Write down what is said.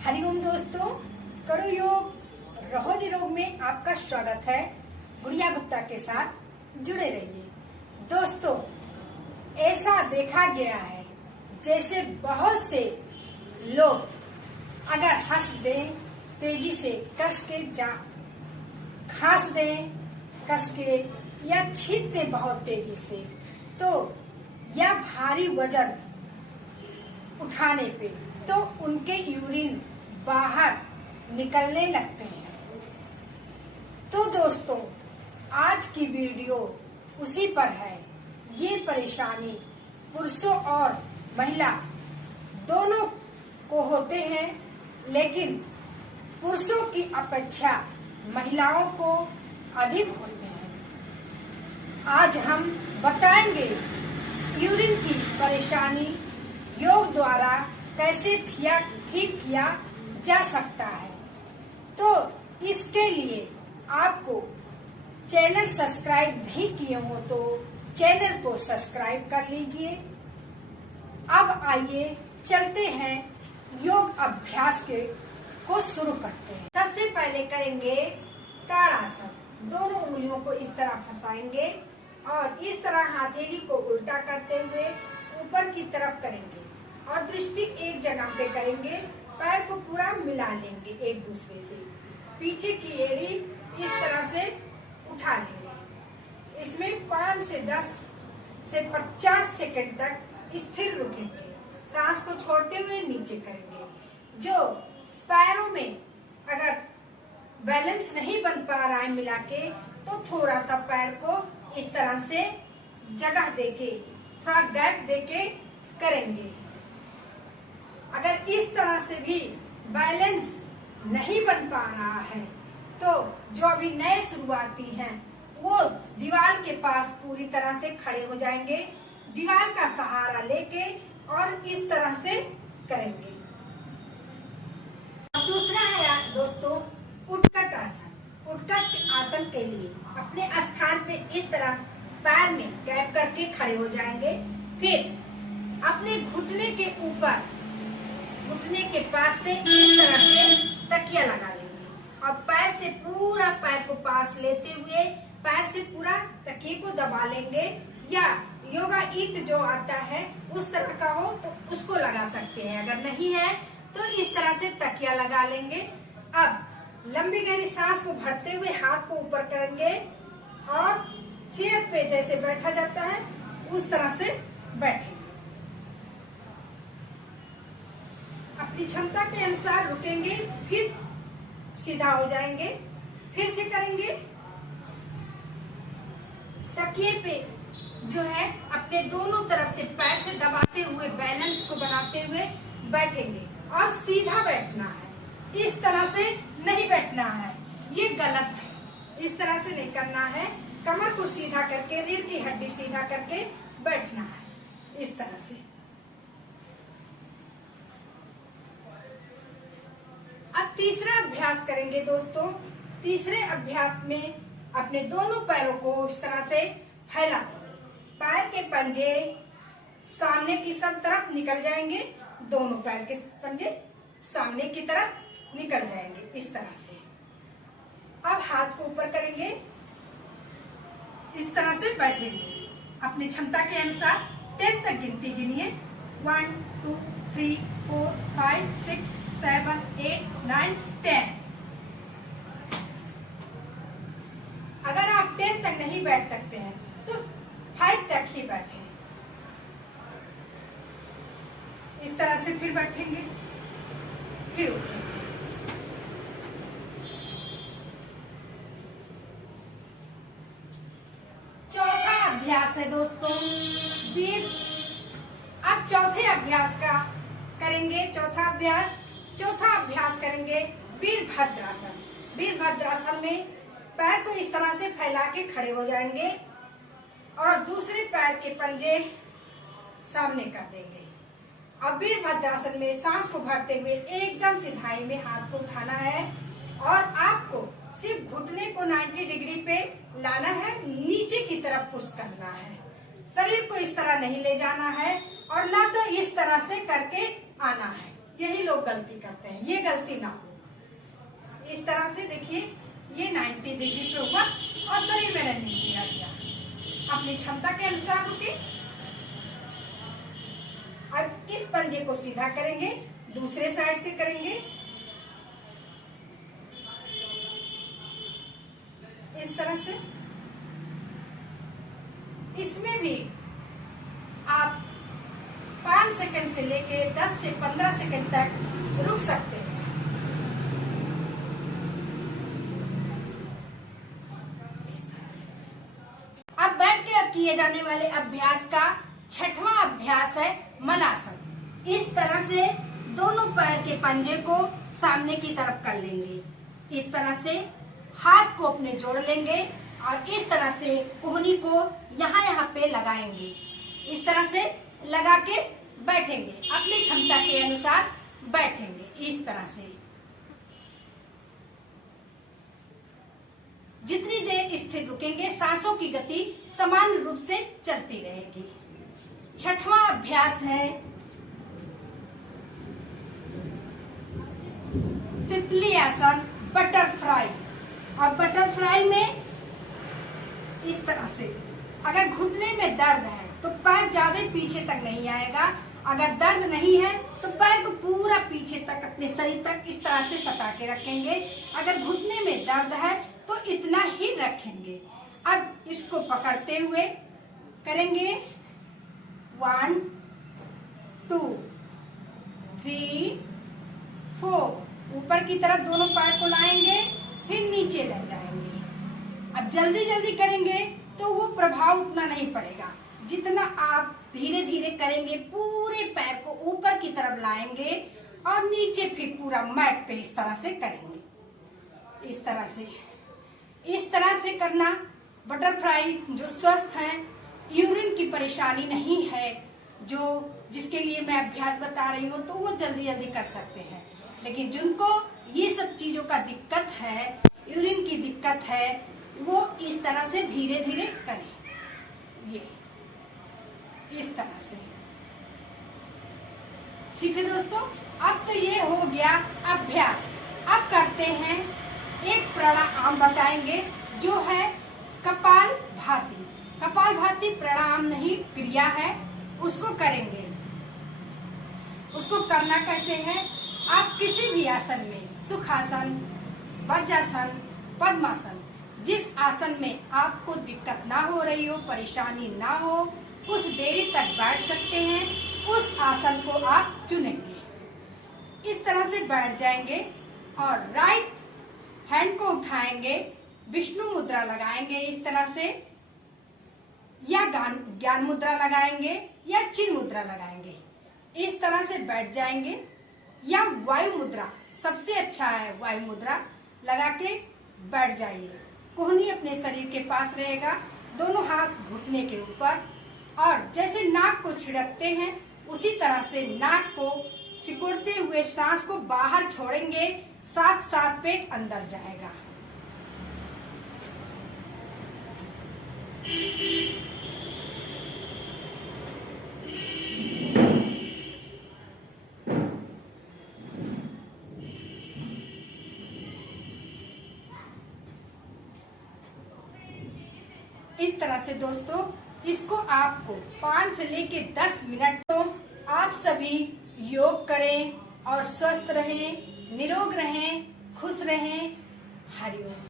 हरिओम दोस्तों, करो योग रहो निरोग में आपका स्वागत है। गुड़िया गुप्ता के साथ जुड़े रहिए। दोस्तों, ऐसा देखा गया है जैसे बहुत से लोग अगर हंस दें तेजी से, कस के खांस दें कस के, या छींकते बहुत तेजी से, तो या भारी वजन उठाने पे तो उनके यूरिन बाहर निकलने लगते हैं। तो दोस्तों, आज की वीडियो उसी पर है। ये परेशानी पुरुषों और महिला दोनों को होते हैं, लेकिन पुरुषों की अपेक्षा महिलाओं को अधिक होते हैं। आज हम बताएंगे यूरिन की परेशानी योग द्वारा कैसे ठीक किया जा सकता है। तो इसके लिए आपको चैनल सब्सक्राइब नहीं किए हो तो चैनल को सब्सक्राइब कर लीजिए। अब आइए चलते हैं योग अभ्यास को शुरू करते हैं। सबसे पहले करेंगे ताड़ासन। दोनों उंगलियों को इस तरह फंसाएंगे और इस तरह हथेली को उल्टा करते हुए ऊपर की तरफ करेंगे और दृष्टि एक जगह पे करेंगे। पैर को पूरा मिला लेंगे एक दूसरे से। पीछे की एड़ी इस तरह से उठा लेंगे। इसमें 5 से 10 से 50 सेकंड तक स्थिर रुकेंगे। सांस को छोड़ते हुए नीचे करेंगे। जो पैरों में अगर बैलेंस नहीं बन पा रहा है मिला के, तो थोड़ा सा पैर को इस तरह से जगह देके, थोड़ा गैप देके करेंगे। अगर इस तरह से भी बैलेंस नहीं बन पा रहा है तो जो अभी नए शुरुआती हैं वो दीवार के पास पूरी तरह से खड़े हो जाएंगे। दीवार का सहारा लेके और इस तरह से करेंगे। दूसरा है दोस्तों उत्कट आसन। उत्कट आसन के लिए अपने स्थान पे इस तरह पैर में गैप करके खड़े हो जाएंगे। फिर अपने घुटने के ऊपर, घुटने के पास से इस तरह से तकिया लगा लेंगे और पैर से पूरा पैर को पास लेते हुए पैर से पूरा तकिए को दबा लेंगे। या योगा ईट जो आता है उस तरह का हो तो उसको लगा सकते हैं। अगर नहीं है तो इस तरह से तकिया लगा लेंगे। अब लंबी गहरी सांस को भरते हुए हाथ को ऊपर करेंगे और चेयर पे जैसे बैठा जाता है उस तरह से बैठेंगे। अपनी क्षमता के अनुसार रुकेंगे, फिर सीधा हो जाएंगे, फिर से करेंगे। तकिए पे जो है अपने दोनों तरफ से पैर से दबाते हुए बैलेंस को बनाते हुए बैठेंगे और सीधा बैठना है। इस तरह से नहीं बैठना है, ये गलत है। इस तरह से नहीं करना है। कमर को सीधा करके, रीढ़ की हड्डी सीधा करके बैठना है इस तरह से। अब तीसरा अभ्यास करेंगे दोस्तों। तीसरे अभ्यास में अपने दोनों पैरों को इस तरह से फैला देंगे। पैर के पंजे सामने की सब तरफ निकल जाएंगे। दोनों पैर के पंजे सामने की तरफ निकल जाएंगे इस तरह से। अब हाथ को ऊपर करेंगे, इस तरह से बैठेंगे। अपनी क्षमता के अनुसार 10 तक गिनती गिनिए। 1 2 3 4 5 6 7 8 9 10। अगर आप 10 तक नहीं बैठ सकते हैं तो 5 तक ही बैठे। इस तरह से फिर बैठेंगे, फिर उठेंगे। चौथा अभ्यास है दोस्तों वीर। अब चौथे अभ्यास का करेंगे। चौथा अभ्यास करेंगे वीरभद्रासन। वीरभद्रासन में पैर को इस तरह से फैला के खड़े हो जाएंगे और दूसरे पैर के पंजे सामने कर देंगे। अब वीरभद्रासन में सांस को भरते हुए एकदम सिधाई में हाथ को उठाना है और आपको सिर्फ घुटने को 90 डिग्री पे लाना है, नीचे की तरफ पुश करना है। शरीर को इस तरह नहीं ले जाना है और ना तो इस तरह से करके आना है। यही लोग गलती करते हैं, ये गलती ना हो। इस तरह से देखिए ये 90 डिग्री पे ऊपर और शरीर मेरा नीचे आ गया। अपनी क्षमता के अनुसार रुके। अब इस पंजे को सीधा करेंगे, दूसरे साइड से करेंगे इस तरह से। इसमें भी आप 5 सेकंड से लेके 10 से 15 सेकंड तक रुक सकते हैं। अब बैठ के किए जाने वाले अभ्यास का 6वां अभ्यास है मलासन। इस तरह से दोनों पैर के पंजे को सामने की तरफ कर लेंगे। इस तरह से हाथ को अपने जोड़ लेंगे और इस तरह से कोहनी को यहाँ पे लगाएंगे। इस तरह से लगा के बैठेंगे, अपनी क्षमता के अनुसार बैठेंगे। इस तरह से जितनी देर स्थिर रुकेंगे, सांसों की गति समान रूप से चलती रहेगी। 6वां अभ्यास है तितली आसन, बटरफ्लाई। और बटरफ्लाई में इस तरह से अगर घुटने में दर्द है तो पैर ज्यादा पीछे तक नहीं आएगा। अगर दर्द नहीं है तो पैर को पूरा पीछे तक अपने शरीर तक इस तरह से सटा के रखेंगे। अगर घुटने में दर्द है तो इतना ही रखेंगे। अब इसको पकड़ते हुए करेंगे 1 2 3 4। ऊपर की तरफ दोनों पैर को लाएंगे, फिर नीचे ले जाएंगे। अब जल्दी जल्दी करेंगे तो वो प्रभाव उतना नहीं पड़ेगा। जितना आप धीरे धीरे करेंगे, पूरे पैर को ऊपर की तरफ लाएंगे और नीचे फिर पूरा मैट पे इस तरह से करेंगे। इस तरह से करना। बटरफ्लाई जो स्वस्थ है, यूरिन की परेशानी नहीं है, जिसके लिए मैं अभ्यास बता रही हूँ, तो वो जल्दी जल्दी कर सकते हैं। लेकिन जिनको ये सब चीजों का दिक्कत है, यूरिन की दिक्कत है, वो इस तरह से धीरे धीरे करें। ये इस तरह से। ठीक है दोस्तों, अब तो ये हो गया अभ्यास। अब करते हैं एक प्राणायाम बताएंगे जो है कपालभाति। कपालभाति प्राणायाम नहीं, क्रिया है, उसको करेंगे। उसको करना कैसे है? आप किसी भी आसन में, सुखासन, वज्रासन, पद्मासन, जिस आसन में आपको दिक्कत ना हो रही हो, परेशानी ना हो, कुछ देरी तक बैठ सकते हैं, उस आसन को आप चुनेंगे। इस तरह से बैठ जाएंगे और राइट हैंड को उठाएंगे, विष्णु मुद्रा लगाएंगे इस तरह से, या ज्ञान मुद्रा लगाएंगे या चिन्ह मुद्रा लगाएंगे। इस तरह से बैठ जाएंगे, या वायु मुद्रा सबसे अच्छा है, वायु मुद्रा लगा के बैठ जाइए। कोहनी अपने शरीर के पास रहेगा, दोनों हाथ घुटने के ऊपर, और जैसे नाक को छिड़कते हैं उसी तरह से नाक को सिकुड़ते हुए सांस को बाहर छोड़ेंगे, साथ साथ पेट अंदर जाएगा। इस तरह से दोस्तों, इसको आपको 5 से लेके 10 मिनट तो आप सभी योग करें और स्वस्थ रहें, निरोग रहें, खुश रहें। हरिओम।